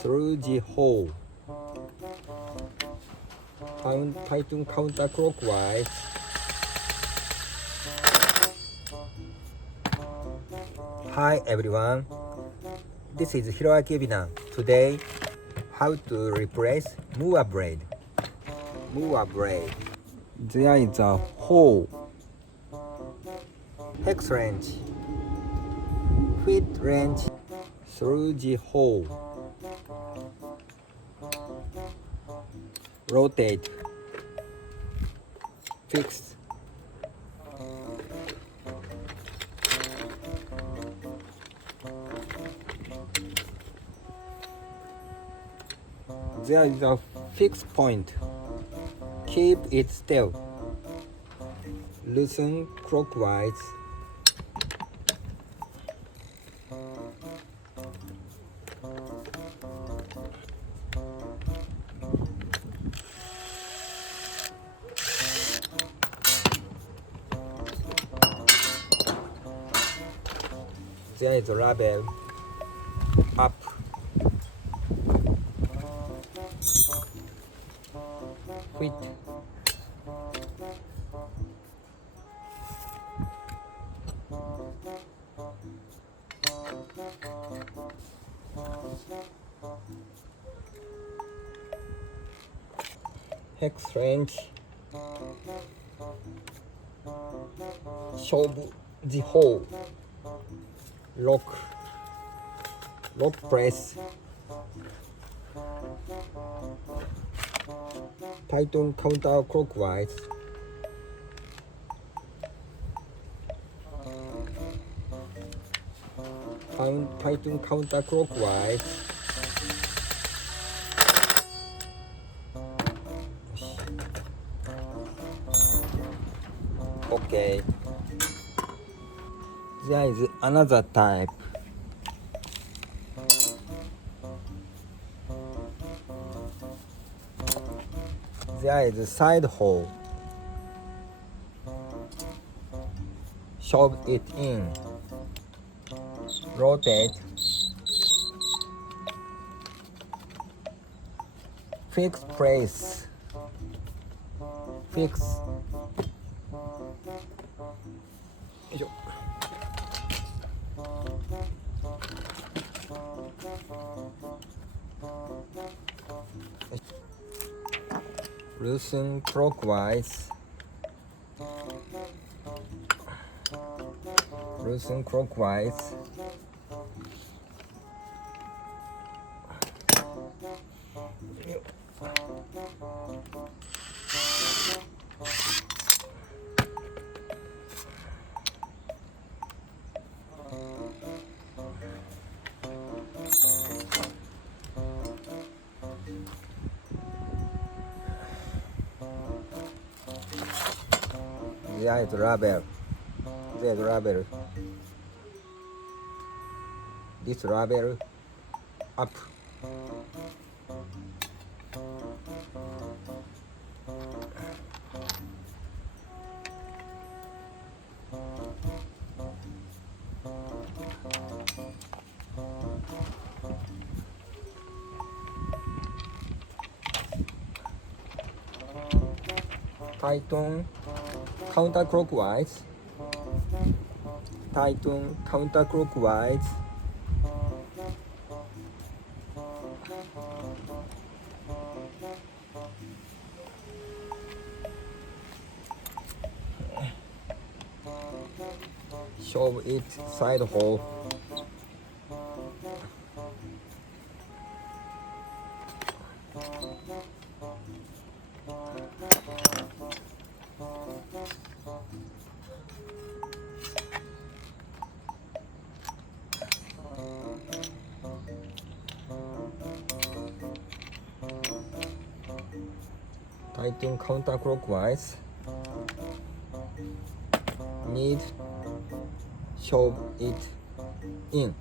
through the hole. Tighten counterclockwise. Hi everyone, this is Hiroaki Ebinan. Today, how to replace Moore blade. There is a hole. Hex wrench. Fit wrench through the hole. Rotate. Fix. There is a fixed point. Keep it still. Loosen clockwise. There is a label. Up. Quit. Hex wrench. Shove the hole. Lock press. Tighten counterclockwise. Tighten counterclockwise. Okay. There is another type. There is a side hole. Shove it in. Rotate. Fix place. Fix. Loosen clockwise. Loosen clockwise. There is rubber. There is rubber. This rubber up. Tighten counterclockwise. Tighten counterclockwise. Shove it side hole. Tighten counterclockwise. Shove it in.